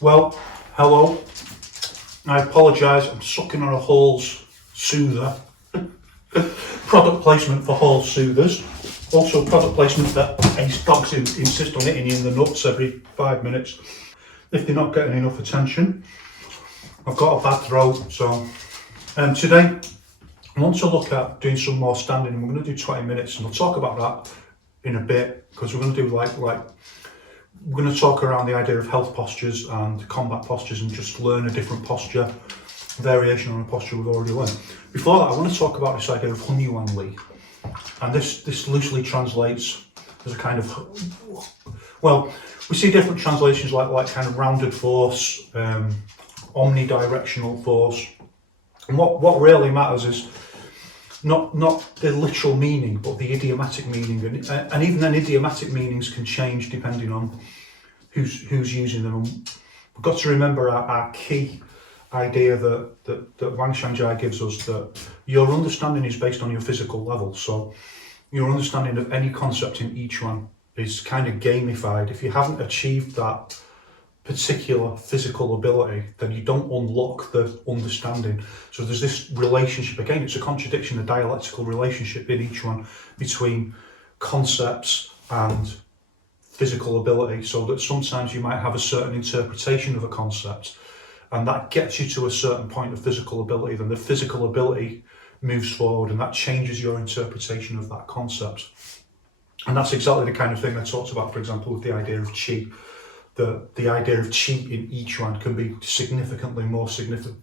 Well, hello. I apologise, I'm sucking on a Hall's soother. Product placement for Hall soothers. Also product placement that Ace dogs insist on hitting you in the nuts every 5 minutes if they're not getting enough attention. I've got a bad throat, so today I want to look at doing some more standing, and we're going to do 20 minutes, and we'll talk about that in a bit, because we're going to do we're going to talk around the idea of health postures and combat postures and just learn a different posture, variation on a posture we've already learned. Before that, I want to talk about this idea of Hunyuan Li. And this loosely translates as a kind of, well, we see different translations like kind of rounded force, omnidirectional force. And what really matters is not the literal meaning, but the idiomatic meaning. And even then, idiomatic meanings can change depending on who's using them. And we've got to remember our key idea that Wang Xiangzhai gives us, that your understanding is based on your physical level. So your understanding of any concept in each one is kind of gamified. If you haven't achieved that particular physical ability, then you don't unlock the understanding. So there's this relationship, again, it's a contradiction, a dialectical relationship in each one between concepts and physical ability, so that sometimes you might have a certain interpretation of a concept and that gets you to a certain point of physical ability, then the physical ability moves forward and that changes your interpretation of that concept. And that's exactly the kind of thing I talked about, for example, with the idea of qi. The idea of qi in each one can be significantly more significant,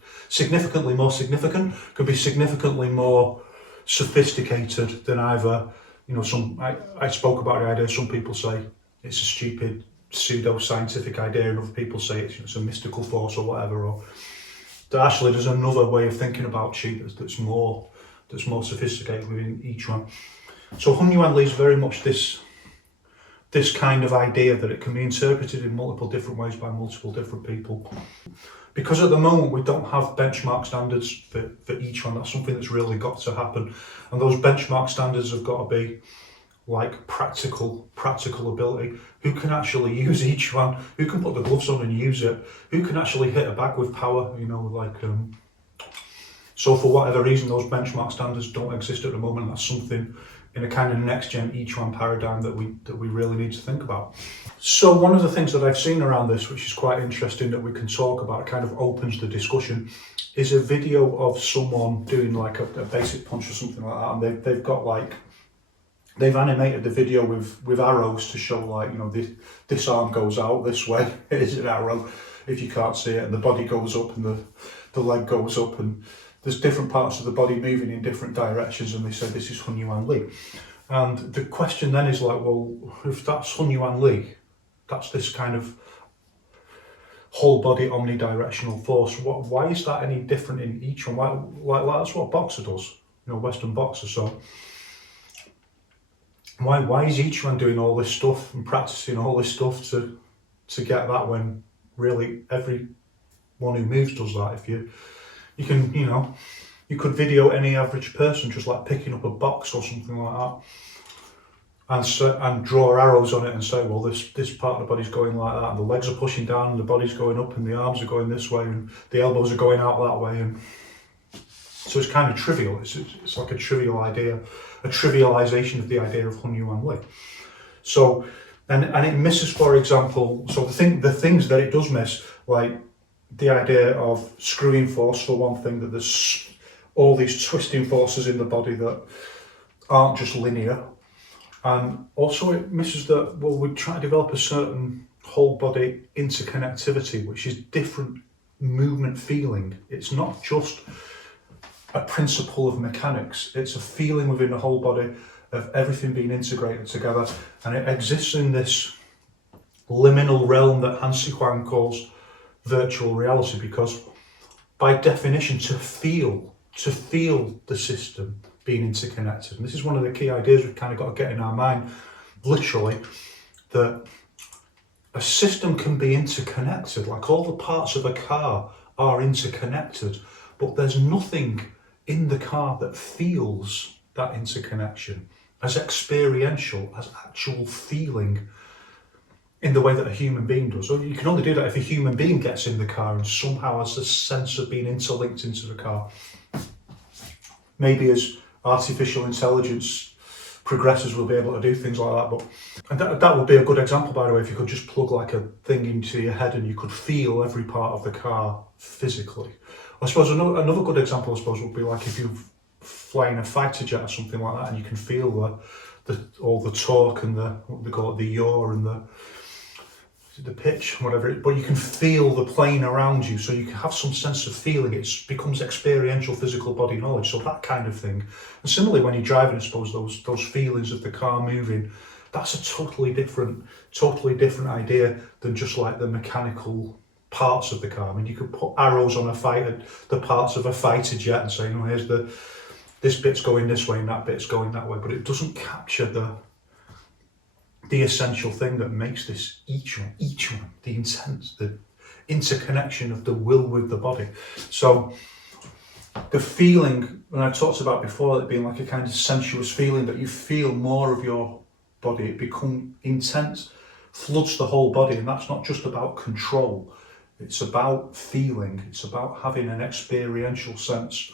could be significantly more sophisticated than either, I spoke about the idea, some people say it's a stupid pseudo-scientific idea and other people say it's a mystical force or whatever, or that actually there's another way of thinking about qi that's more sophisticated within each one. So Hunyuan Li is very much this kind of idea that it can be interpreted in multiple different ways by multiple different people. Because at the moment we don't have benchmark standards for each one, that's something that's really got to happen. And those benchmark standards have got to be like practical ability. Who can actually use each one? Who can put the gloves on and use it? Who can actually hit a bag with power? So for whatever reason, those benchmark standards don't exist at the moment. That's something in a kind of next gen each one paradigm that we really need to think about. So one of the things that I've seen around this, which is quite interesting that we can talk about, kind of opens the discussion, is a video of someone doing like a basic punch or something like that, and they've animated the video with arrows to show this arm goes out this way, it is an arrow if you can't see it, and the body goes up and the leg goes up, and there's different parts of the body moving in different directions, and they said this is Hunyuan Li. And the question then is well, if that's Hunyuan Li, that's this kind of whole body omnidirectional force, why is that any different in each one? Why that's what boxer does, Western boxer. So why is each one doing all this stuff and practicing all this stuff to get that, when really everyone who moves does that? If you can, you could video any average person just like picking up a box or something like that, and draw arrows on it and say, well, this part of the body's going like that, and the legs are pushing down, and the body's going up, and the arms are going this way, and the elbows are going out that way, and so it's kind of trivial. It's like a trivial idea, a trivialization of the idea of Hunyuan Li. So, and it misses, for example, so the things that it does miss, like the idea of screwing force for one thing, that there's all these twisting forces in the body that aren't just linear. And also it misses that, well, we try to develop a certain whole body interconnectivity, which is different movement feeling. It's not just a principle of mechanics, it's a feeling within the whole body of everything being integrated together, and it exists in this liminal realm that Han Huang calls virtual reality, because by definition to feel the system being interconnected, and this is one of the key ideas we've kind of got to get in our mind, literally, that a system can be interconnected, like all the parts of a car are interconnected, but there's nothing in the car that feels that interconnection as experiential, as actual feeling in the way that a human being does. So you can only do that if a human being gets in the car and somehow has a sense of being interlinked into the car. Maybe as artificial intelligence progresses, we'll be able to do things like that. And that would be a good example, by the way, if you could just plug like a thing into your head and you could feel every part of the car physically. I suppose another good example, I suppose, would be like if you're flying a fighter jet or something like that, and you can feel all the torque and what they call it, the yaw and the pitch, whatever, but you can feel the plane around you, so you can have some sense of feeling. It becomes experiential physical body knowledge, so that kind of thing. And similarly, when you're driving, I suppose those feelings of the car moving, that's a totally different idea than just like the mechanical parts of the car. I mean, you could put arrows on the parts of a fighter jet and say, here's this bit's going this way and that bit's going that way, but it doesn't capture the essential thing that makes this each one, the intent, the interconnection of the will with the body. So the feeling, and I talked about before, it being like a kind of sensuous feeling, that you feel more of your body, it becomes intense, floods the whole body, and that's not just about control, it's about feeling, it's about having an experiential sense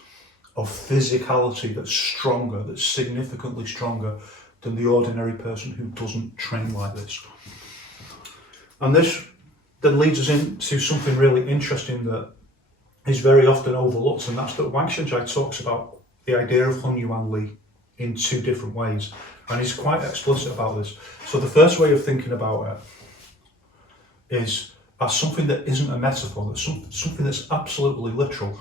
of physicality that's stronger, that's significantly stronger than the ordinary person who doesn't train like this. And this then leads us into something really interesting that is very often overlooked, and that's that Wang Xiangzhai talks about the idea of Hunyuan Li in two different ways, and he's quite explicit about this. So the first way of thinking about it is as something that isn't a metaphor, that's something that's absolutely literal.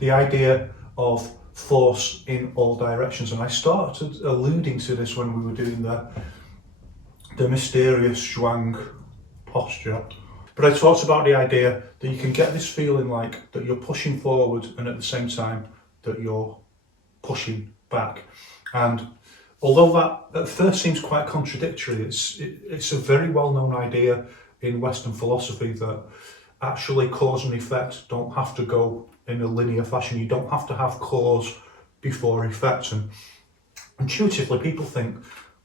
The idea of force in all directions, and I started alluding to this when we were doing the mysterious zhuang posture, but I talked about the idea that you can get this feeling like that you're pushing forward and at the same time that you're pushing back. And although that at first seems quite contradictory, it's a very well-known idea in Western philosophy that actually cause and effect don't have to go in a linear fashion. You don't have to have cause before effect. And intuitively people think,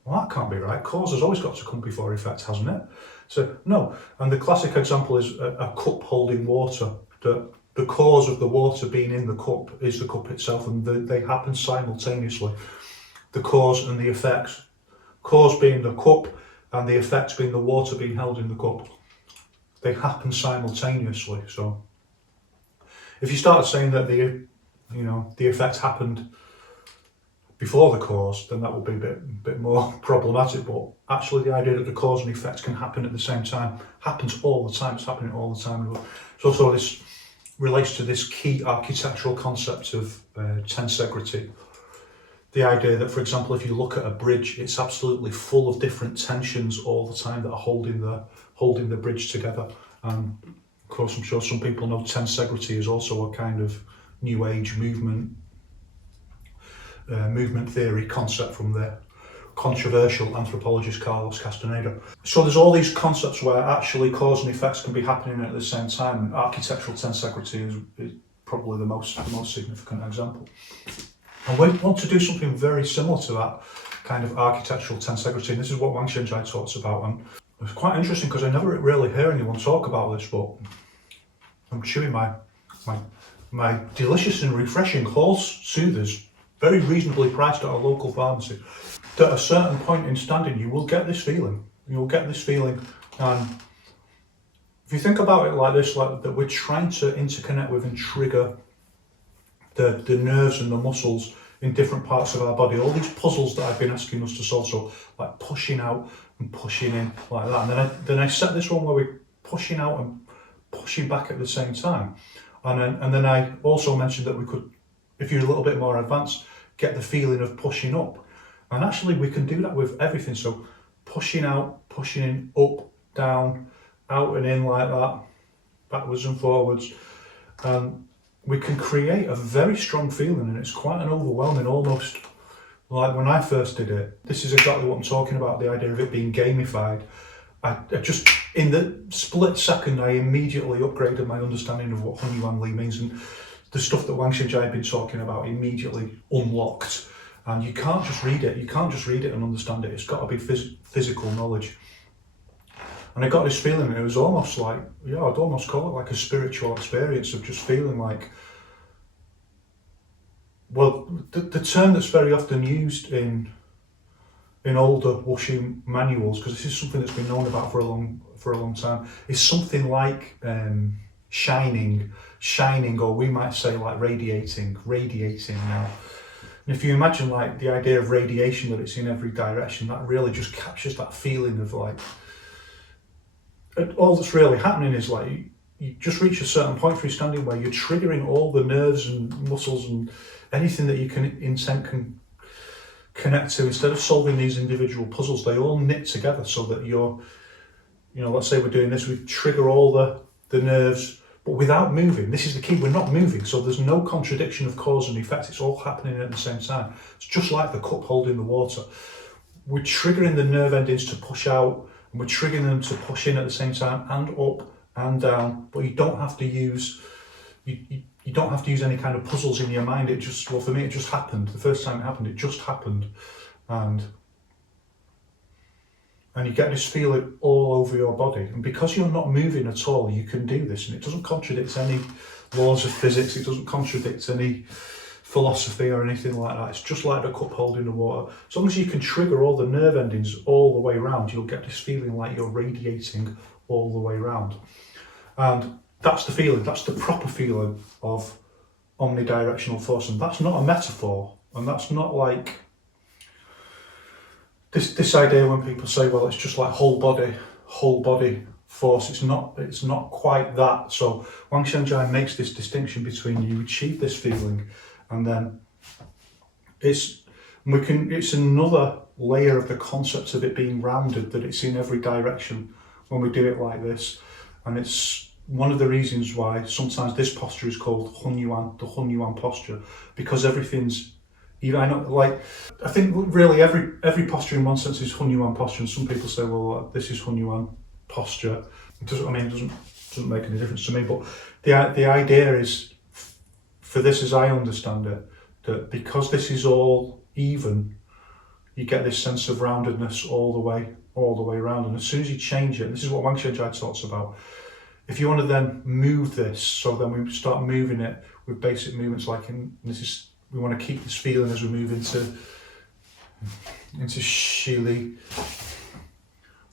well, that can't be right. Cause has always got to come before effect, hasn't it? So no. And the classic example is a cup holding water. The cause of the water being in the cup is the cup itself, and they happen simultaneously. The cause and the effect. Cause being the cup and the effect being the water being held in the cup. They happen simultaneously. So if you started saying that the effect happened before the cause, then that would be a bit more problematic. But actually the idea that the cause and effect can happen at the same time happens all the time. It's happening all the time. So also this relates to this key architectural concept of tensegrity. The idea that, for example, if you look at a bridge, it's absolutely full of different tensions all the time that are holding the bridge together. And of course, I'm sure some people know tensegrity is also a kind of new age movement theory concept from the controversial anthropologist Carlos Castaneda. So there's all these concepts where actually cause and effects can be happening at the same time, and architectural tensegrity is probably the most significant example. And we want to do something very similar to that kind of architectural tensegrity, and this is what Wang Xiangzhai talks about. And it's quite interesting because I never really hear anyone talk about this, but I'm chewing my delicious and refreshing horse soothers, very reasonably priced at a local pharmacy. At a certain point in standing, you will get this feeling. You'll get this feeling, and if you think about it like this, like that we're trying to interconnect with and trigger the nerves and the muscles in different parts of our body, all these puzzles that I've been asking us to solve, so like pushing out and pushing in like that. And then I set this one where we're pushing out and pushing back at the same time. And then I also mentioned that we could, if you're a little bit more advanced, get the feeling of pushing up. And actually we can do that with everything. So pushing out, pushing in, up, down, out and in like that, backwards and forwards. We can create a very strong feeling, and it's quite an overwhelming, almost like when I first did it. This is exactly what I'm talking about, the idea of it being gamified. I just, in the split second, I immediately upgraded my understanding of what Hunyuan Li means, and the stuff that Wang Xiangzhai had been talking about immediately unlocked. And you can't just read it. You can't just read it and understand it. It's got to be physical knowledge. And I got this feeling, and it was almost like, yeah, I'd almost call it like a spiritual experience of just feeling like, well, the term that's very often used in older wushu manuals, because this is something that's been known about for a long time, is something like shining, or we might say like radiating now. And if you imagine like the idea of radiation, that it's in every direction, that really just captures that feeling of like, all that's really happening is like you just reach a certain point through standing where you're triggering all the nerves and muscles and anything that you can connect to. Instead of solving these individual puzzles, they all knit together so that let's say we're doing this, we trigger all the nerves, but without moving. This is the key, we're not moving, so there's no contradiction of cause and effect, it's all happening at the same time. It's just like the cup holding the water. We're triggering the nerve endings to push out, and we're triggering them to push in at the same time, and up and down, but you don't have to use you don't have to use any kind of puzzles in your mind. It just, well, for me, it just happened. The first time it happened, it just happened. And you get this feeling all over your body. And because you're not moving at all, you can do this. And it doesn't contradict any laws of physics. It doesn't contradict any philosophy or anything like that. It's just like the cup holding the water. As long as you can trigger all the nerve endings all the way around, you'll get this feeling like you're radiating all the way around. And that's the feeling, that's the proper feeling of omnidirectional force. And that's not a metaphor. And that's not like this idea when people say, well, it's just like whole body force. It's not quite that. So Wang Xiangzhai makes this distinction between you achieve this feeling, and then it's another layer of the concept of it being rounded, that it's in every direction when we do it like this. And it's one of the reasons why sometimes this posture is called Hunyuan, the Hunyuan posture, because everything's, I think really every posture in one sense is Hunyuan posture, and some people say, well, this is Hunyuan posture. It doesn't make any difference to me, but the idea is, for this as I understand it, that because this is all even, you get this sense of roundedness all the way around. And as soon as you change it, and this is what Wang Xiangzhai talks about, if you want to then move this, so then we start moving it with basic movements we want to keep this feeling as we move into Shili.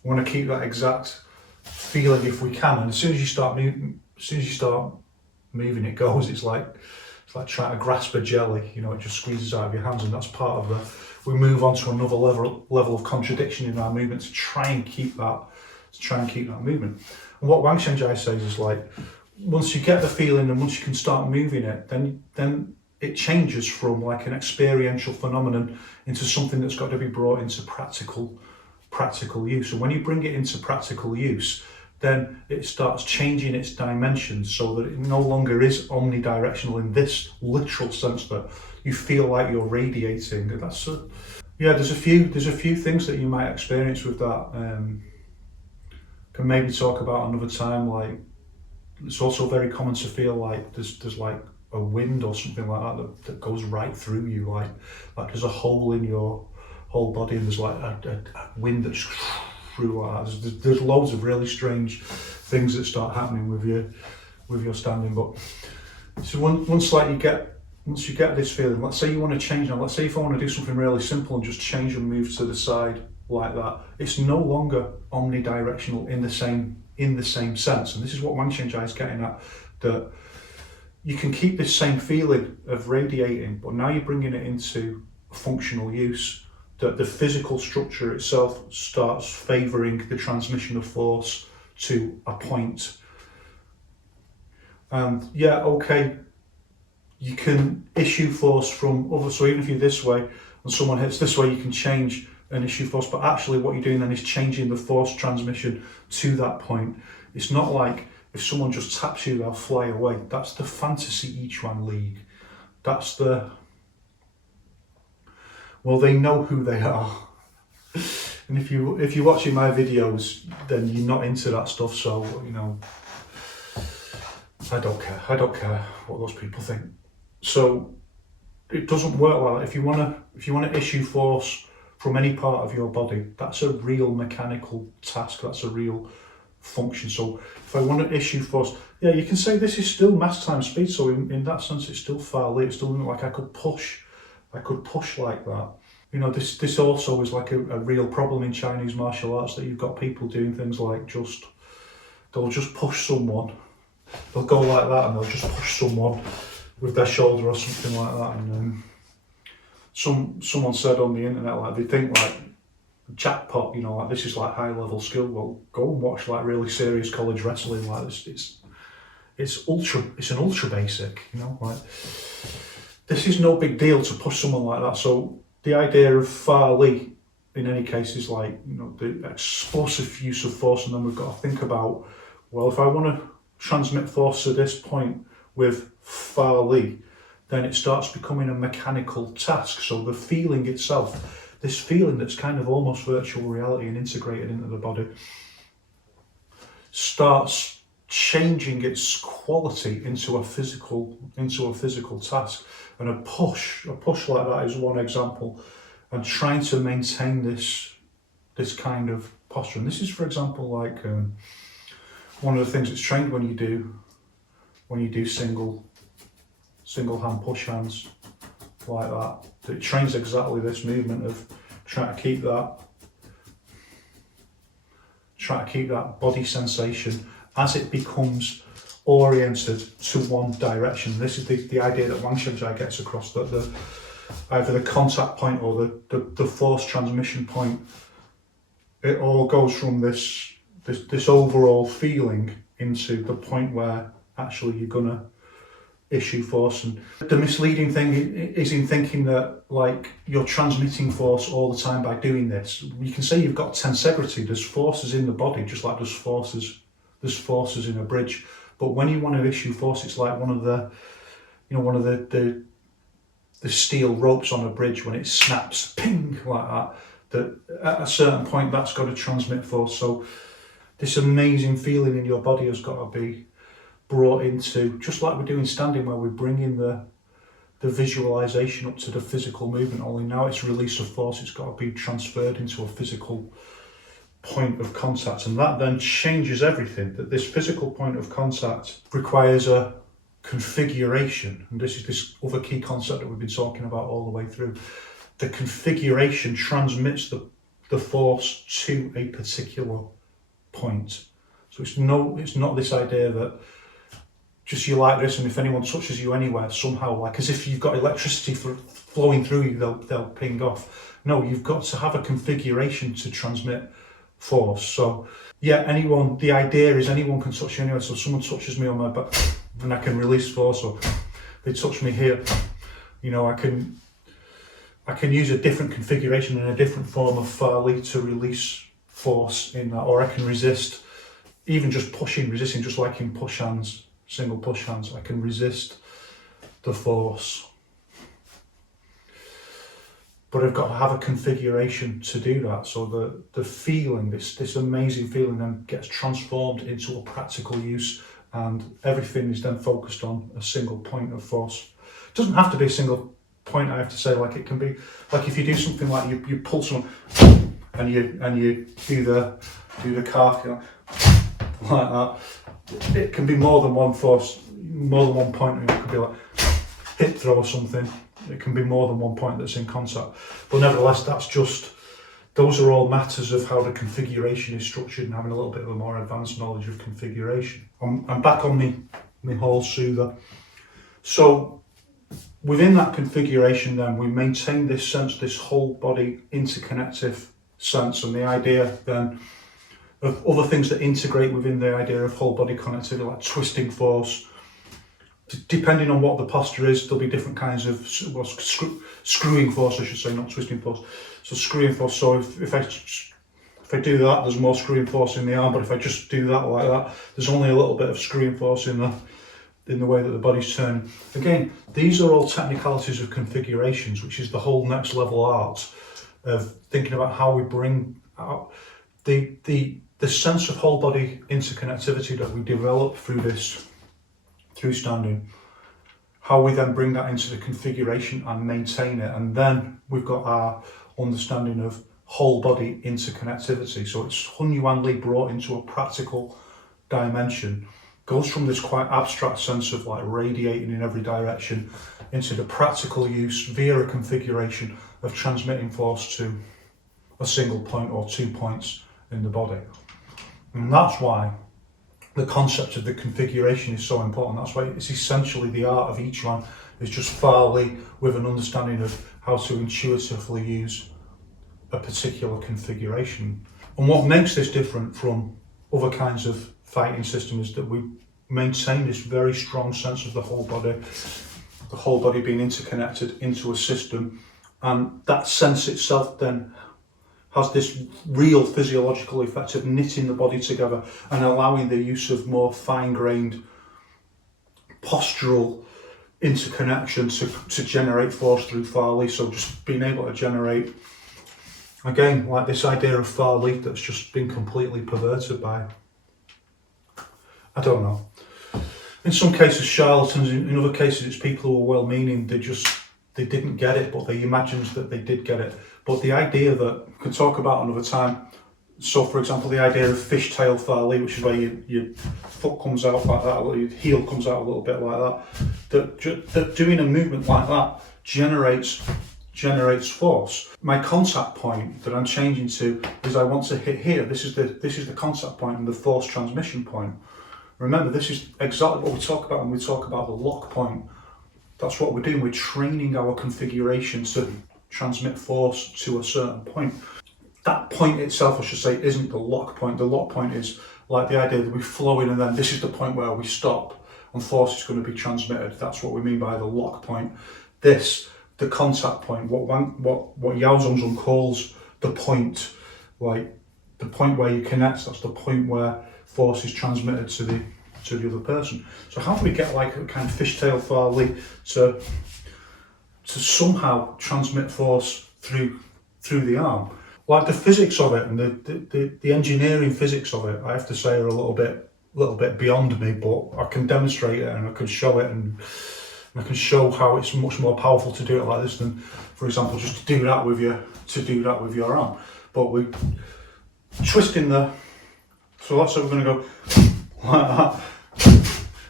We want to keep that exact feeling if we can. And as soon as you start moving, it goes. It's like trying to grasp a jelly. It just squeezes out of your hands, and that's part of we move on to another level of contradiction in our movement to try and keep that movement. And what Wang Xiangzhai says is like, once you get the feeling and once you can start moving it, then it changes from like an experiential phenomenon into something that's got to be brought into practical use. And when you bring it into practical use, then it starts changing its dimensions so that it no longer is omnidirectional in this literal sense that you feel like you're radiating. And there's a few things that you might experience with that. Can maybe talk about another time. Like, it's also very common to feel like there's like a wind or something like that goes right through you, like there's a hole in your whole body, and there's like a wind that's through like that. There's loads of really strange things that start happening with your standing. But so once you get this feeling, let's say you want to change now. Let's say if I want to do something really simple and just change and move to the side like that, it's no longer omnidirectional in the same sense. And this is what Wang Xiangzhai is getting at, that you can keep this same feeling of radiating, but now you're bringing it into functional use, that the physical structure itself starts favouring the transmission of force to a point. And you can issue force from other, so even if you're this way and someone hits this way, you can change and issue force, but actually what you're doing then is changing the force transmission to that point. It's not like if someone just taps you, they'll fly away. That's the fantasy Yiquan league. That's they know who they are. And if you're watching my videos, then you're not into that stuff, so I don't care what those people think. So it doesn't work like that. If you want to issue force from any part of your body, that's a real mechanical task. That's a real function. So if I want to issue force, yeah, you can say this is still mass times speed. So in that sense, it's still Fa Li. It's still like I could push like that. You know, this also is like a real problem in Chinese martial arts, that you've got people doing things like they'll just push someone. They'll go like that and they'll just push someone with their shoulder or something like that. And someone said on the internet, like, they think like jackpot, you know, like this is like high level skill. Well, go and watch like really serious college wrestling. Like this, it's an ultra basic, you know, like this is no big deal to push someone like that. So the idea of Fa Li in any case is like, you know, the explosive use of force, and then we've got to think about, well, if I want to transmit force to this point with Fa Li, then it starts becoming a mechanical task. So the feeling itself, this feeling that's kind of almost virtual reality and integrated into the body, starts changing its quality into a physical task. And a push like that is one example. And trying to maintain this kind of posture. And this is, for example, like one of the things that's trained when you do single hand push hands like that. It trains exactly this movement of trying to keep that body sensation as it becomes oriented to one direction. This is the idea that Wang Xiangzhai gets across, that either the contact point or the force transmission point, it all goes from this overall feeling into the point where actually you're gonna issue force. And the misleading thing is in thinking that like you're transmitting force all the time by doing this. You can say you've got tensegrity, there's forces in the body just like there's forces in a bridge. But when you want to issue force, it's like one of the steel ropes on a bridge. When it snaps, ping, like that at a certain point that's got to transmit force. So this amazing feeling in your body has got to be brought into, just like we're doing standing, where we bring in the visualization up to the physical movement, only now it's release of force, it's got to be transferred into a physical point of contact. And that then changes everything. That this physical point of contact requires a configuration, and this is this other key concept that we've been talking about all the way through. The configuration transmits the force to a particular point. So it's not this idea that just you like this, and if anyone touches you anywhere, somehow, like as if you've got electricity flowing through you, they'll ping off. No, you've got to have a configuration to transmit force. So yeah, the idea is anyone can touch you anywhere. So if someone touches me on my back and I can release force, or they touch me here, you know, I can use a different configuration and a different form of Fa Li to release force in that, or I can resist, even just resisting, just like in push hands, single push hands, I can resist the force. But I've got to have a configuration to do that. So the feeling, this amazing feeling, then gets transformed into a practical use, and everything is then focused on a single point of force. It doesn't have to be a single point, I have to say. Like it can be, like if you do something like you pull someone and you do the calf, you know, like that. It can be more than one force, more than one point. It could be like hip throw or something. It can be more than one point that's in contact. But nevertheless, those are all matters of how the configuration is structured, and having a little bit of a more advanced knowledge of configuration. I'm back on my whole soother. So within that configuration then, we maintain this sense, this whole body interconnective sense, and the idea then of other things that integrate within the idea of whole body connectivity, like twisting force. Depending on what the posture is, there'll be different kinds of screwing force, I should say, not twisting force. So screwing force, so if I do that, there's more screwing force in the arm, but if I just do that like that, there's only a little bit of screwing force in the way that the body's turning. Again, these are all technicalities of configurations, which is the whole next level art of thinking about how we bring out the sense of whole body interconnectivity that we develop through standing, how we then bring that into the configuration and maintain it. And then we've got our understanding of whole body interconnectivity. So it's Hunyuan Li brought into a practical dimension, goes from this quite abstract sense of like radiating in every direction into the practical use via a configuration of transmitting force to a single point or 2 points in the body. And that's why the concept of the configuration is so important. That's why it's essentially the art of Yiquan, is just Fa Li with an understanding of how to intuitively use a particular configuration. And what makes this different from other kinds of fighting systems is that we maintain this very strong sense of the whole body being interconnected into a system, and that sense itself then has this real physiological effect of knitting the body together and allowing the use of more fine-grained postural interconnection to generate force through Fa Li. So just being able to generate, again, like this idea of Fa Li that's just been completely perverted by, I don't know. In some cases charlatans, in other cases it's people who are well-meaning, they didn't get it, but they imagined that they did get it. But the idea that we can talk about another time, so for example the idea of fishtail Fa Li, which is where your foot comes out like that, or your heel comes out a little bit like that doing a movement like that generates force. My contact point that I'm changing to is I want to hit here. This is the contact point and the force transmission point. Remember, this is exactly what we talk about when we talk about the lock point. That's what we're doing. We're training our configuration to transmit force to a certain point. That point itself, I should say, isn't the lock point. The lock point is like the idea that we flow in and then this is the point where we stop and force is going to be transmitted. That's what we mean by the lock point. This, the contact point, what Yao Zhongzhong calls the point, like the point where you connect, that's the point where force is transmitted to the other person. So how do we get like a kind of fishtail Fa Li to somehow transmit force through the arm? Like the physics of it and the engineering physics of it, I have to say, are a little bit beyond me, but I can demonstrate it and I can show it, and I can show how it's much more powerful to do it like this than, for example, just to do that with your arm. But we twisting so that's how we're going to go like that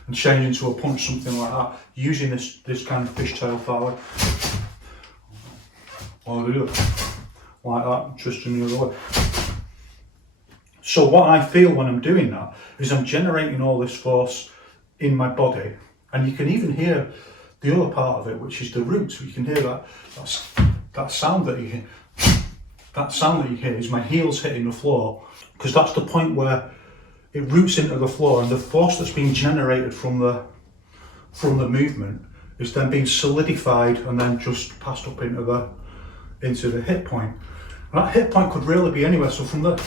and change into a punch, something like that, using this kind of fishtail Fa Li. Like that, twisting the other way. So what I feel when I'm doing that is I'm generating all this force in my body, and you can even hear the other part of it, which is the roots. You can hear that sound that you hear. That sound that you hear is my heels hitting the floor, because that's the point where it roots into the floor, and the force that's being generated from the movement is then being solidified and then just passed up into the hip point. And that hip point could really be anywhere. So from that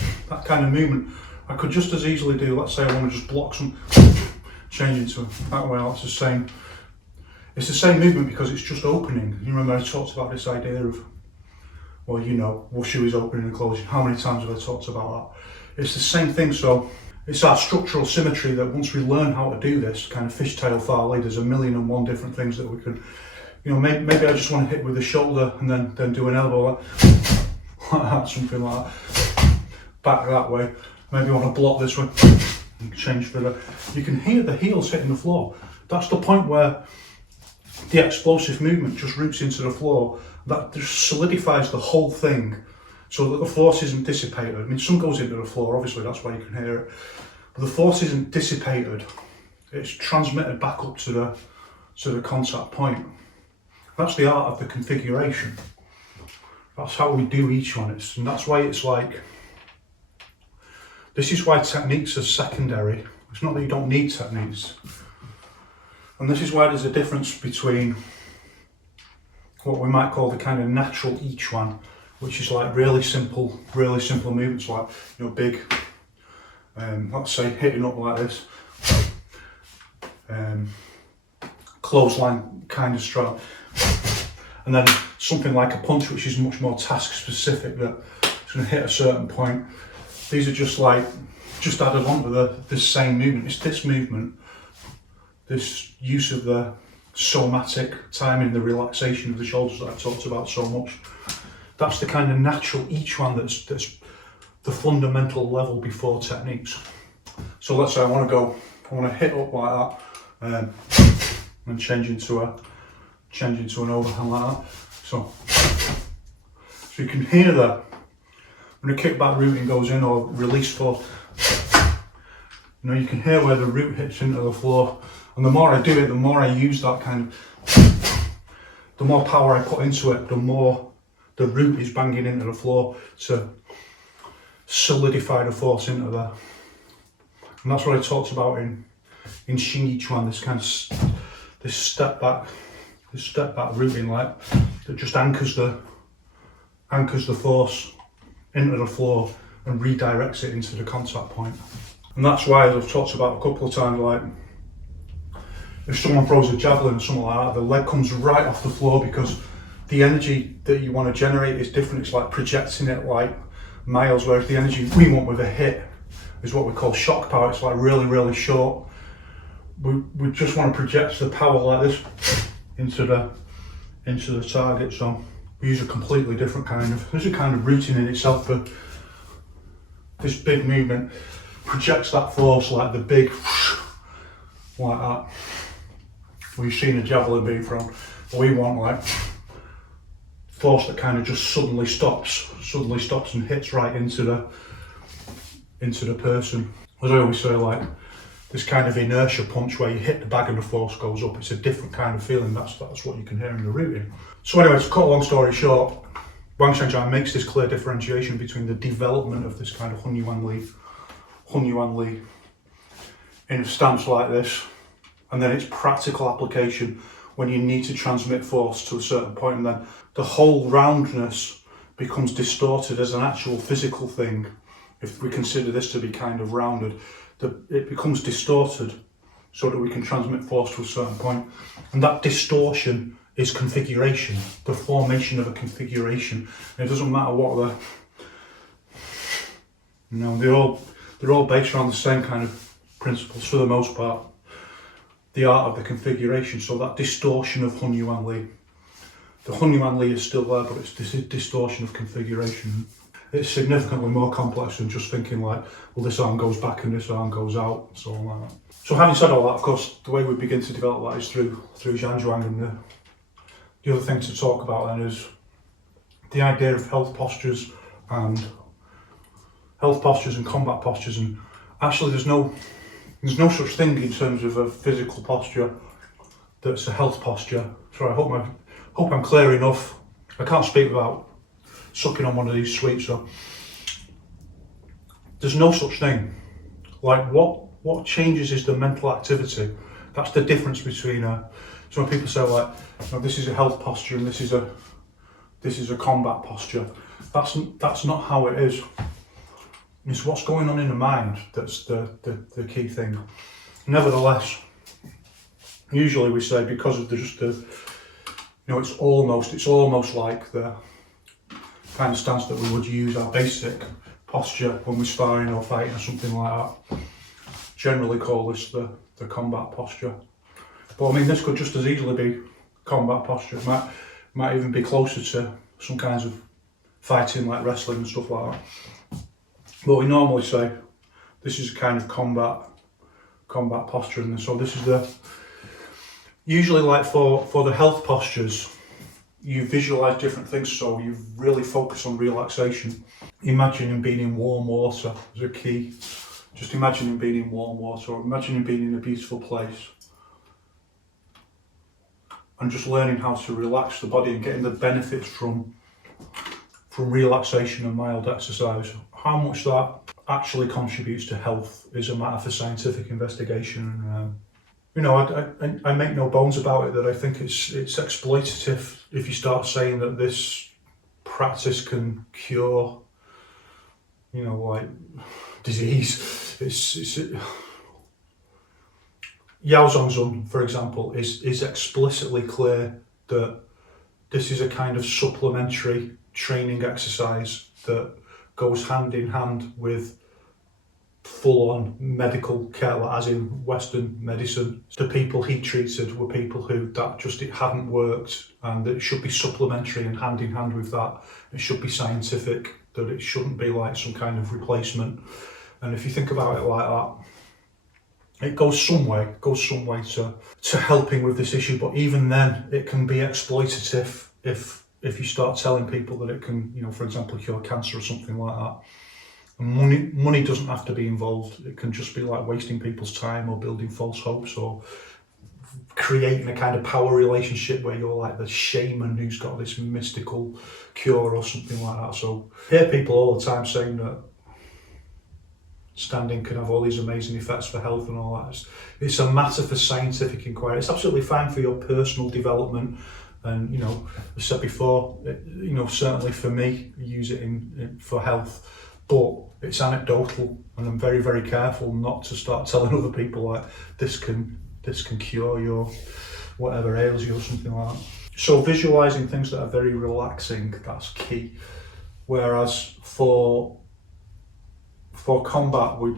kind of movement, I could just as easily do, let's say I want to just block some, change into that way. It's the same movement because it's just opening. You remember I talked about this idea of, well, you know, wushu is opening and closing. How many times have I talked about that? It's the same thing. So it's our structural symmetry that once we learn how to do this kind of fishtail Fa Li, there's 1,000,001 different things that we can, you know, maybe I just want to hit with the shoulder and then do an elbow like that, something like that. Back that way. Maybe I want to block this one and change for that. You can hear the heels hitting the floor. That's the point where the explosive movement just roots into the floor. That just solidifies the whole thing so that the force isn't dissipated. I mean, some goes into the floor, obviously, that's why you can hear it. But the force isn't dissipated. It's transmitted back up to the contact point. That's the art of the configuration. That's how we do each one. And that's why it's like, this is why techniques are secondary. It's not that you don't need techniques. And this is why there's a difference between what we might call the kind of natural Yiquan, which is like really simple movements, like, you know, big, let's say hitting up like this, clothesline kind of stroke, and then something like a punch, which is much more task specific, that it's going to hit a certain point. These are just added on to the same movement. It's this movement, this use of the somatic timing, the relaxation of the shoulders that I've talked about so much. That's the kind of natural Yiquan that's the fundamental level before techniques. So let's say I want to hit up like that, and change into an overhand like that. So you can hear that when the kickback rooting goes in or release force. You know, you can hear where the root hits into the floor, and the more I do it, the more I use that kind of, the more power I put into it, the more the root is banging into the floor to solidify the force into there. And that's what I talked about in Xing Yiquan, this kind of this step back rooting, like that just anchors the force into the floor and redirects it into the contact point. And that's why, as I've talked about a couple of times, like if someone throws a javelin or something like that, the leg comes right off the floor because the energy that you want to generate is different. It's like projecting it like miles, whereas the energy we want with a hit is what we call shock power. It's like really, really short. We just want to project the power like this into the target. So we use a completely different there's a kind of routine in itself for this big movement. Projects that force like the big, like that. We've seen a javelin being thrown. We want like force that kind of just suddenly stops and hits right into the person. As I always say, like this kind of inertia punch where you hit the bag and the force goes up. It's a different kind of feeling. That's what you can hear in the rooting. So anyway, to cut a long story short, Wang Xiangzhai makes this clear differentiation between the development of this kind of Hunyuan Li in a stance like this, and then its practical application when you need to transmit force to a certain point, and then the whole roundness becomes distorted as an actual physical thing. If we consider this to be kind of rounded, it becomes distorted so that we can transmit force to a certain point. And that distortion is configuration, the formation of a configuration. And it doesn't matter what they're all based around the same kind of principles for the most part. The art of the configuration, so that distortion of Hunyuan Li. The Hunyuan Li is still there, but it's this distortion of configuration. It's significantly more complex than just thinking like, well, this arm goes back and this arm goes out, and so on like that. So having said all that, of course, the way we begin to develop that is through zhuang, and the other thing to talk about then is the idea of health postures and combat postures. And actually there's no such thing in terms of a physical posture that's a health posture. So I hope I'm clear enough. I can't speak without sucking on one of these sweets. So there's no such thing. Like what changes is the mental activity. That's the difference between some people say like, you know, this is a health posture and this is a combat posture. That's not how it is. It's what's going on in the mind that's the key thing. Nevertheless, usually we say because of it's almost like the kind of stance that we would use, our basic posture when we're sparring or fighting or something like that. Generally call this the combat posture. But I mean, this could just as easily be combat posture. It might even be closer to some kinds of fighting like wrestling and stuff like that. But we normally say this is a kind of combat posture, and so this is usually like for the health postures, you visualize different things, so you really focus on relaxation. Imagining being in warm water is a key. Just imagining being in warm water, or imagining being in a beautiful place, and just learning how to relax the body and getting the benefits from relaxation and mild exercise. How much that actually contributes to health is a matter for scientific investigation. I make no bones about it that I think it's exploitative if you start saying that this practice can cure, like disease. Yao Zhongzun, for example, is explicitly clear that this is a kind of supplementary training exercise that goes hand in hand with full-on medical care, like as in Western medicine. The people he treated were people who that just it hadn't worked, and that it should be supplementary and hand in hand with that. It should be scientific, that it shouldn't be like some kind of replacement. And if you think about it like that, it goes some way to helping with this issue. But even then, it can be exploitative if you start telling people that it can, you know, for example, cure cancer or something like that. And money doesn't have to be involved. It can just be like wasting people's time or building false hopes or creating a kind of power relationship where you're like the shaman who's got this mystical cure or something like that. So I hear people all the time saying that standing can have all these amazing effects for health and all that. It's a matter for scientific inquiry. It's absolutely fine for your personal development. And, you know, I said before, you know, certainly for me, use it for health, but it's anecdotal, and I'm very, very careful not to start telling other people like this can cure your whatever ails you or something like that. So visualizing things that are very relaxing, that's key. Whereas for combat, we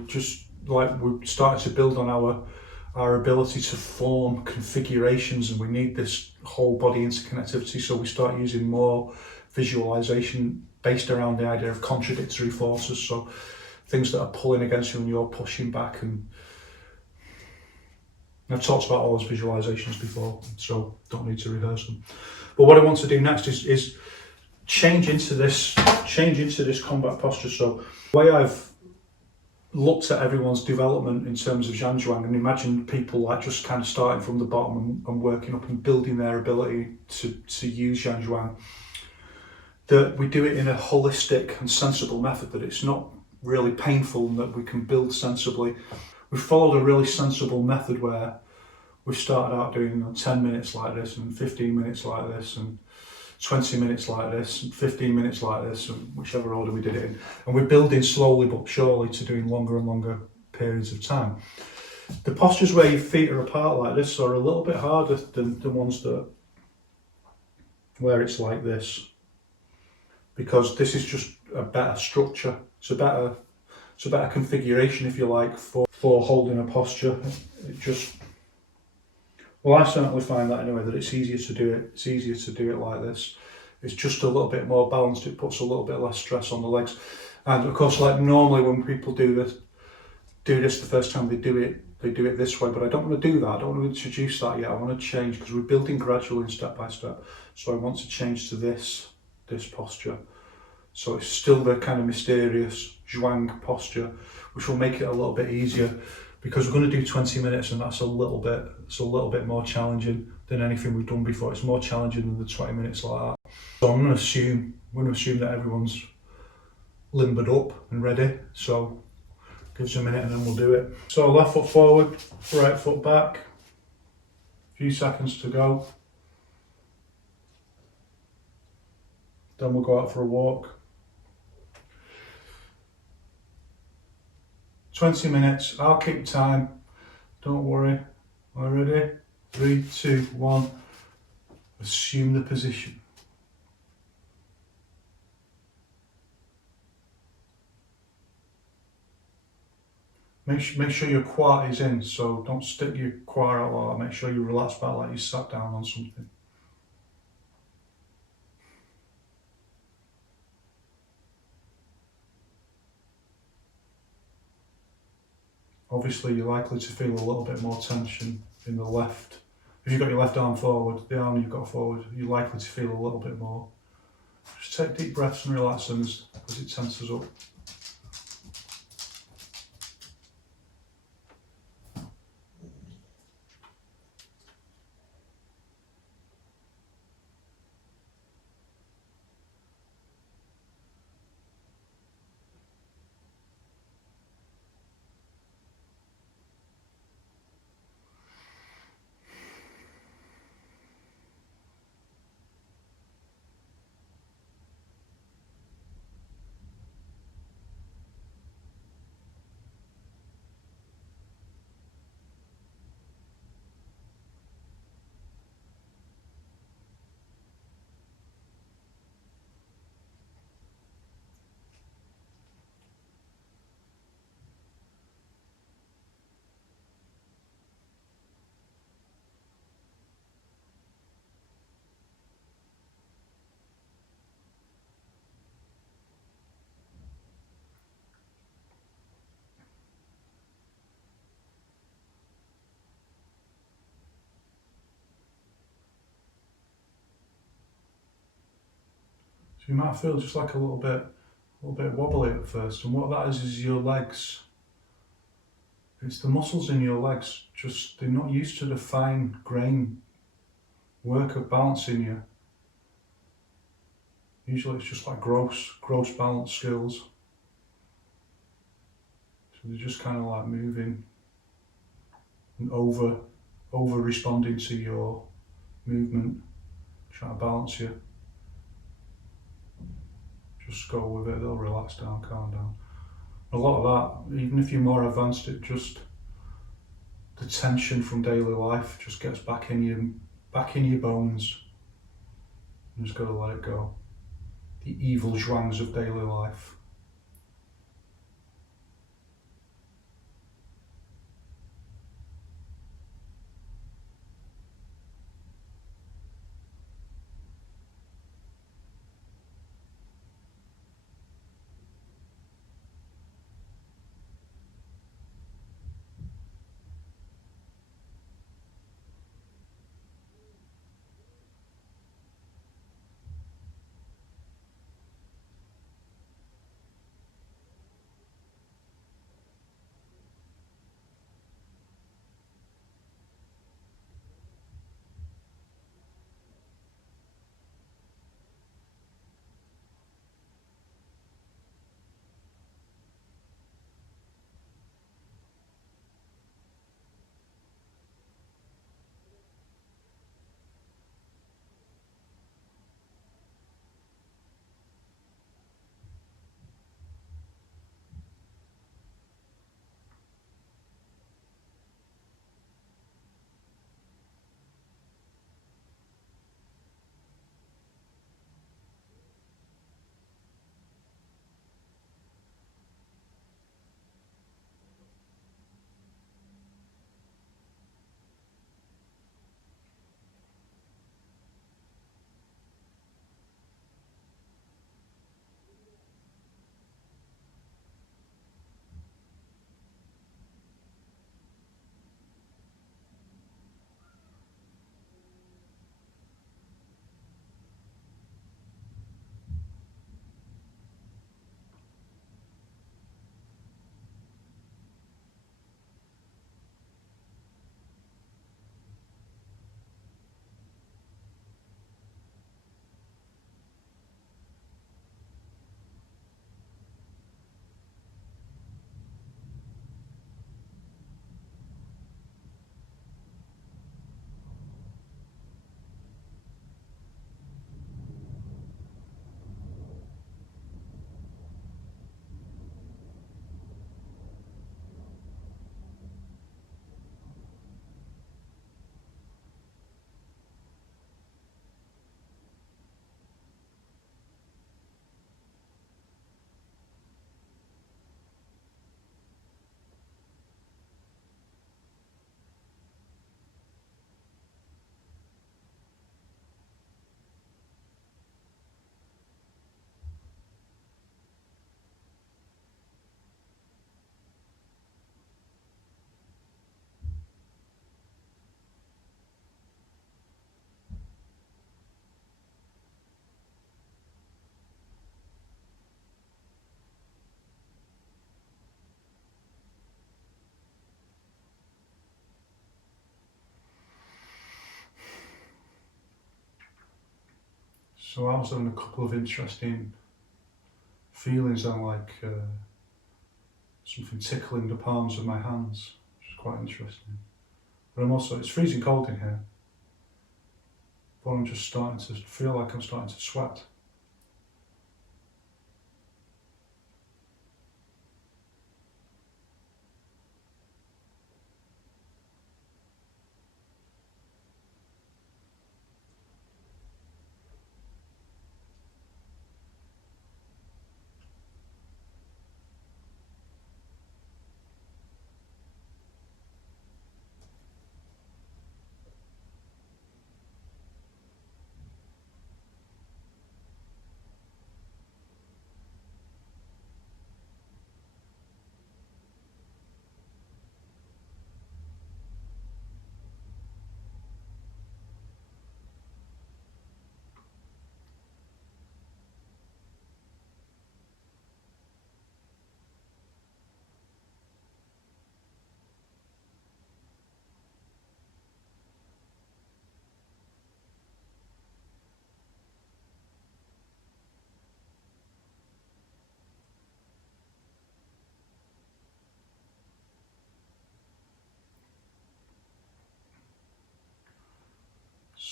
started to build on our ability to form configurations, and we need this whole body interconnectivity, so we start using more visualization based around the idea of contradictory forces, so things that are pulling against you and you're pushing back. And I've talked about all those visualizations before, so don't need to rehearse them. But what I want to do next is change into this combat posture. So the way I've looked at everyone's development in terms of zhan, and imagine people like just kind of starting from the bottom and working up and building their ability to use zhan, that we do it in a holistic and sensible method, that it's not really painful and that we can build sensibly. We've followed a really sensible method where we've started out doing 10 minutes like this and 15 minutes like this and 20 minutes like this and 15 minutes like this, and whichever order we did it in. And we're building slowly but surely to doing longer and longer periods of time. The postures where your feet are apart like this are a little bit harder than the ones where it's like this, because this is just a better structure. It's a better configuration, if you like, for holding a posture. Well, I certainly find that anyway, that it's easier to do it. It's easier to do it like this. It's just a little bit more balanced. It puts a little bit less stress on the legs. And of course, like normally when people do this the first time they do it this way. But I don't want to do that. I don't want to introduce that yet. I want to change, because we're building gradually and step by step. So I want to change to this posture. So it's still the kind of mysterious zhuang posture, which will make it a little bit easier, because we're going to do 20 minutes, and that's a little bit more challenging than anything we've done before. It's more challenging than the 20 minutes like that. So I'm going to assume that everyone's limbered up and ready. So give us a minute and then we'll do it. So left foot forward, right foot back. A few seconds to go. Then we'll go out for a walk. 20 minutes, I'll keep time, don't worry. Are we ready? 3, 2, 1. Assume the position. Make sure your quad is in, so don't stick your quad out like that. Make sure you relax back like you sat down on something. Obviously, you're likely to feel a little bit more tension in the left. If you've got your left arm forward, the arm you've got forward, you're likely to feel a little bit more. Just take deep breaths and relax them as it tenses up. So you might feel just like a little bit wobbly at first, and what that is your legs. It's the muscles in your legs, just they're not used to the fine grain work of balancing you. Usually it's just like gross balance skills. So they're just kind of like moving and over responding to your movement, trying to balance you. Just go with it, they'll relax down, calm down. A lot of that, even if you're more advanced, it just, the tension from daily life just gets back in your bones. You just gotta let it go. The evil zhuangs of daily life. So I was having a couple of interesting feelings and like something tickling the palms of my hands, which is quite interesting. But I'm also, it's freezing cold in here, but I'm just starting to feel like I'm starting to sweat.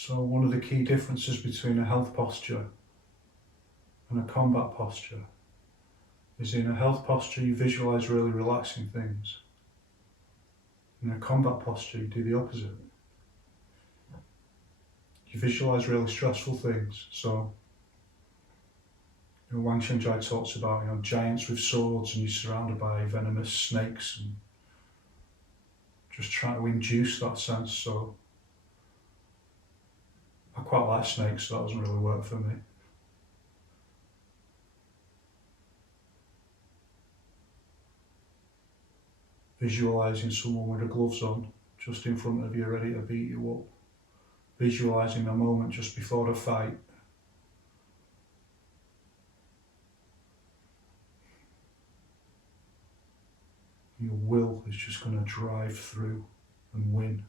So one of the key differences between a health posture and a combat posture is in a health posture you visualize really relaxing things. In a combat posture you do the opposite. You visualize really stressful things. So Wang Xiangzhai talks about giants with swords and you're surrounded by venomous snakes and just trying to induce that sense. So I quite like snakes, so that doesn't really work for me. Visualising someone with the gloves on just in front of you ready to beat you up. Visualising a moment just before the fight. Your will is just going to drive through and win.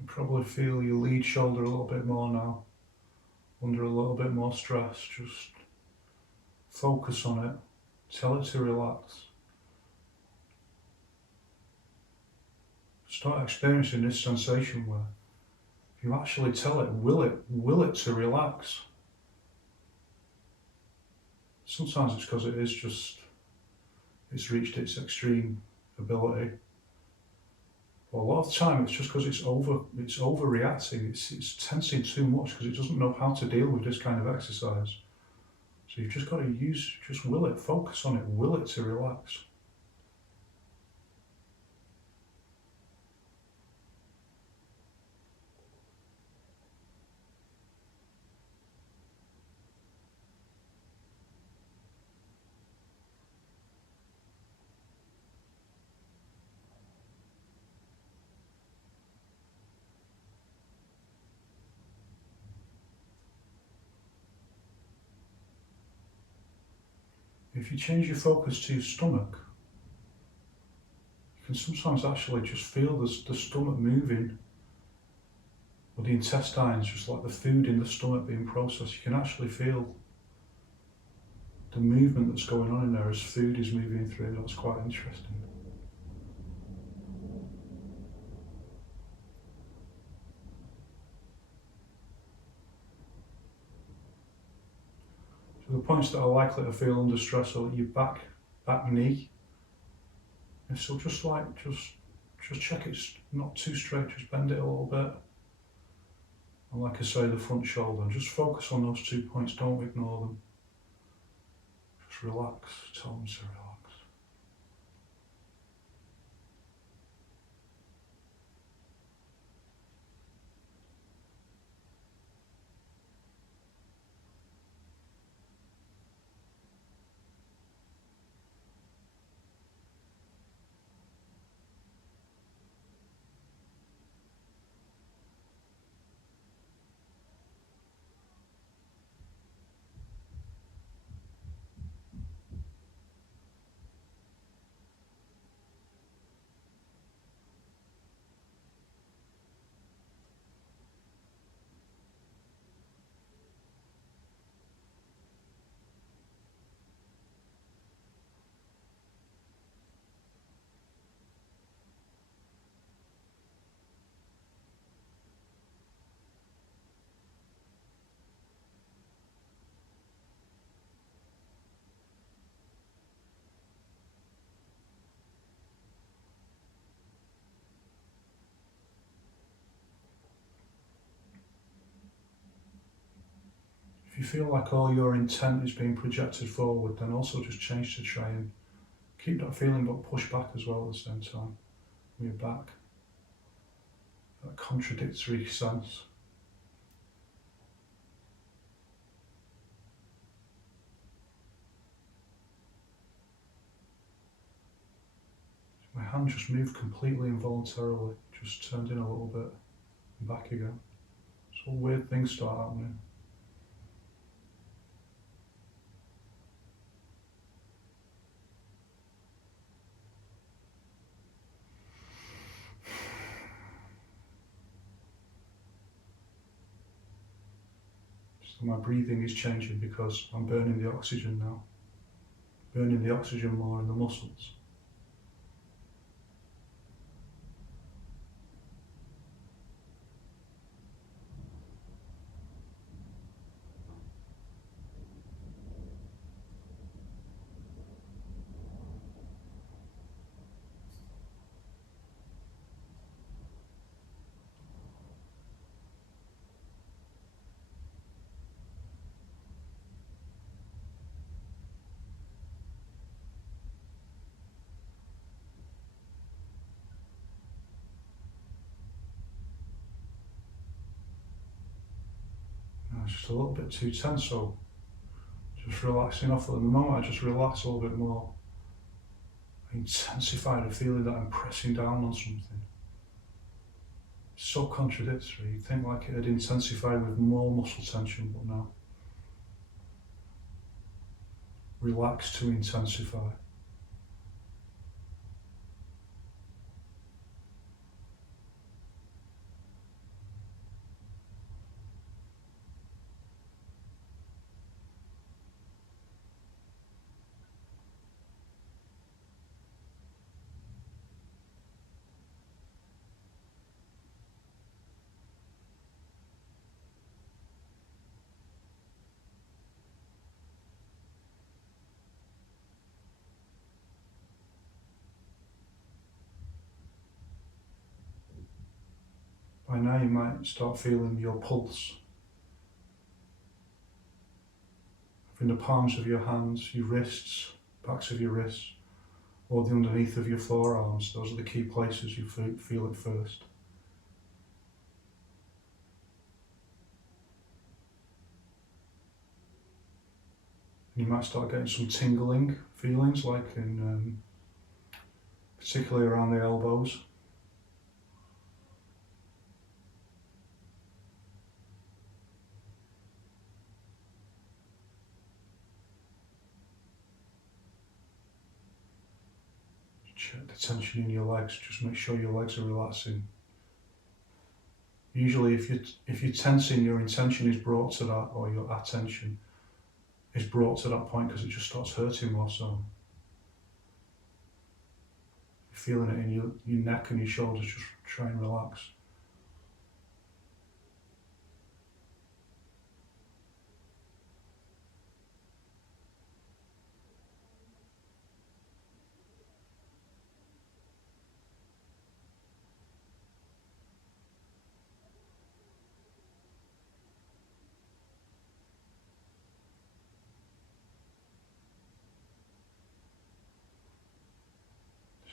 You probably feel your lead shoulder a little bit more now, under a little bit more stress. Just focus on it, tell it to relax. Start experiencing this sensation where if you actually tell it, will it to relax. Sometimes it's because it is just, it's reached its extreme ability. But a lot of the time it's just because it's overreacting, it's tensing too much because it doesn't know how to deal with this kind of exercise. So you've just got to just will it, focus on it, will it to relax. If you change your focus to your stomach, you can sometimes actually just feel the stomach moving, or the intestines, just like the food in the stomach being processed. You can actually feel the movement that's going on in there as food is moving through. That's quite interesting. So the points that are likely to feel under stress are your back knee. And so just check it's not too straight, just bend it a little bit. And like I say, the front shoulder, and just focus on those 2 points, don't ignore them. Just relax, tell them to relax. you feel like all your intent is being projected forward, then also just change to try and keep that feeling but push back as well at the same time. When you're back. That contradictory sense. My hand just moved completely involuntarily, just turned in a little bit and back again. So weird things start happening. So my breathing is changing because I'm burning the oxygen now. Burning the oxygen more in the muscles. It's just a little bit too tense, so just relaxing off at the moment. I just relax a little bit more. I intensify the feeling that I'm pressing down on something. It's so contradictory. You'd think like it had intensified with more muscle tension, but no. Relax to intensify. By now you might start feeling your pulse. In the palms of your hands, your wrists, backs of your wrists, or the underneath of your forearms. Those are the key places you feel it first. You might start getting some tingling feelings, like in particularly around the elbows. Check the tension in your legs. Just make sure your legs are relaxing. Usually, if you're tensing, your intention is brought to that, or your attention is brought to that point because it just starts hurting more. So you're feeling it in your neck and your shoulders. Just try and relax.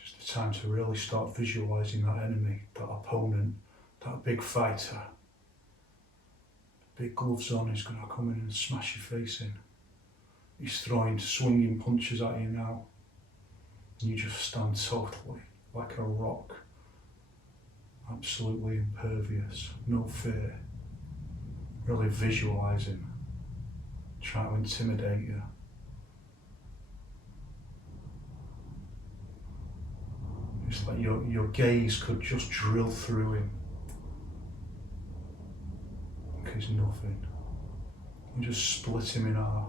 It's the time to really start visualizing that enemy, that opponent, that big fighter. Big gloves on, he's going to come in and smash your face in. He's throwing swinging punches at you now. You just stand totally like a rock, absolutely impervious, no fear. Really visualize him, try to intimidate you. It's like your gaze could just drill through him. Like he's nothing. You just split him in half.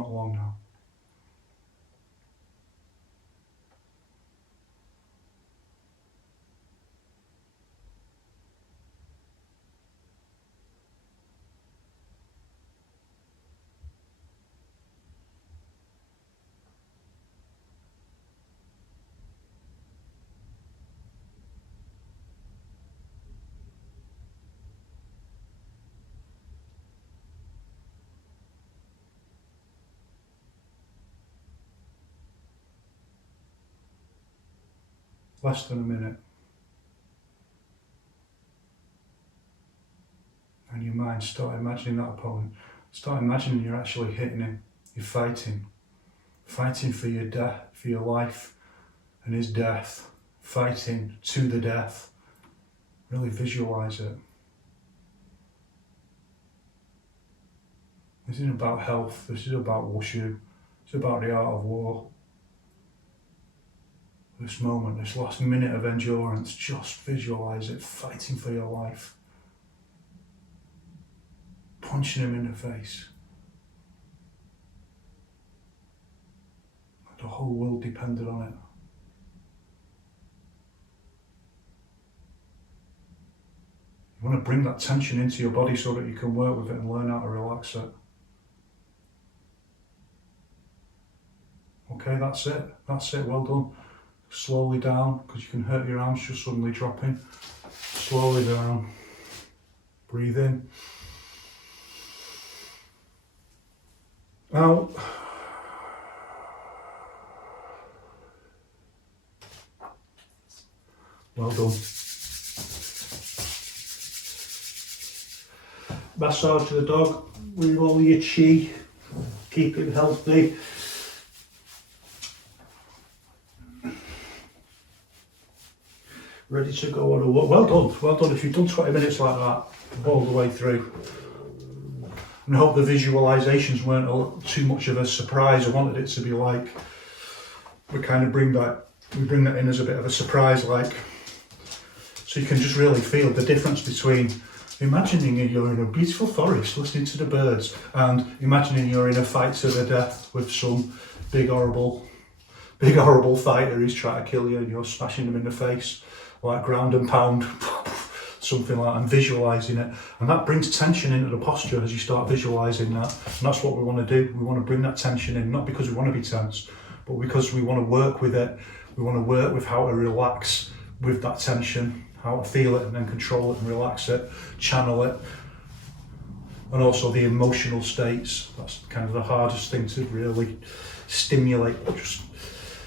not long now. Less than a minute. And your mind, start imagining that opponent. Start imagining you're actually hitting him. You're fighting. Fighting for your death, for your life and his death. Fighting to the death. Really visualize it. This isn't about health, this is about wushu. It's about the art of war. This moment, this last minute of endurance, just visualize it, fighting for your life. Punching him in the face. Like the whole world depended on it. You want to bring that tension into your body so that you can work with it and learn how to relax it. Okay, that's it, well done. Slowly down, because you can hurt your arms just suddenly dropping. Slowly down. Breathe in. Out. Well done. Massage the dog with all your chi. Keep it healthy. Ready to go on a walk. Well done. If you've done 20 minutes like that, all the way through. And I hope the visualizations weren't too much of a surprise. I wanted it to be like, we bring that in as a bit of a surprise, like, so you can just really feel the difference between imagining you're in a beautiful forest listening to the birds and imagining you're in a fight to the death with some big horrible fighter who's trying to kill you and you're smashing them in the face. Like ground and pound, something like that, and visualising it. And that brings tension into the posture as you start visualising that. And that's what we want to do. We want to bring that tension in, not because we want to be tense, but because we want to work with it. We want to work with how to relax with that tension, how to feel it and then control it and relax it, channel it. And also the emotional states. That's kind of the hardest thing to really stimulate. Just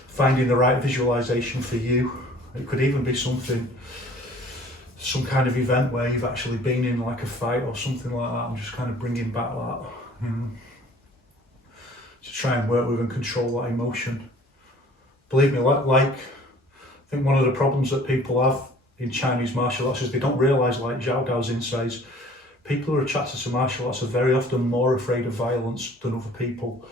finding the right visualisation for you. It could even be some kind of event where you've actually been in like a fight or something like that, and just kind of bringing back that, to try and work with and control that emotion. Believe me, like I think one of the problems that people have in Chinese martial arts is they don't realise, like Zhao Daoxin says, people who are attracted to martial arts are very often more afraid of violence than other people.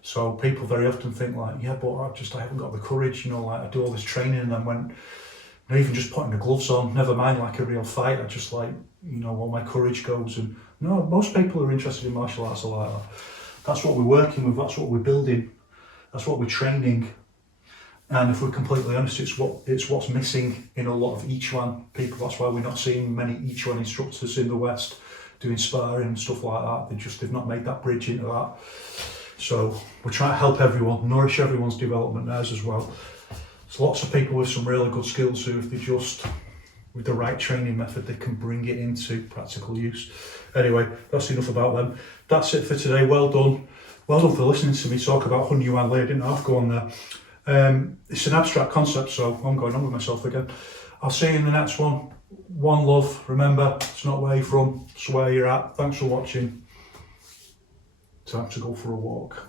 So people very often think like, yeah, but I haven't got the courage, like I do all this training and then when, even just putting the gloves on, never mind like a real fight, I just like, all my courage goes. And no, most people who are interested in martial arts are like that. That's what we're working with, that's what we're building, that's what we're training. And if we're completely honest, it's what's missing in a lot of Yiquan people. That's why we're not seeing many Yiquan instructors in the West doing sparring and stuff like that. They've not made that bridge into that. So we're trying to help everyone, nourish everyone's development theirs as well. There's lots of people with some really good skills who, if they just, with the right training method, they can bring it into practical use. Anyway, that's enough about them. That's it for today. Well done. Well done for listening to me talk about Hunyuan Li. I didn't have to go on there. It's an abstract concept, so I'm going on with myself again. I'll see you in the next one. One love. Remember, it's not where you're from, it's where you're at. Thanks for watching. Time to go for a walk.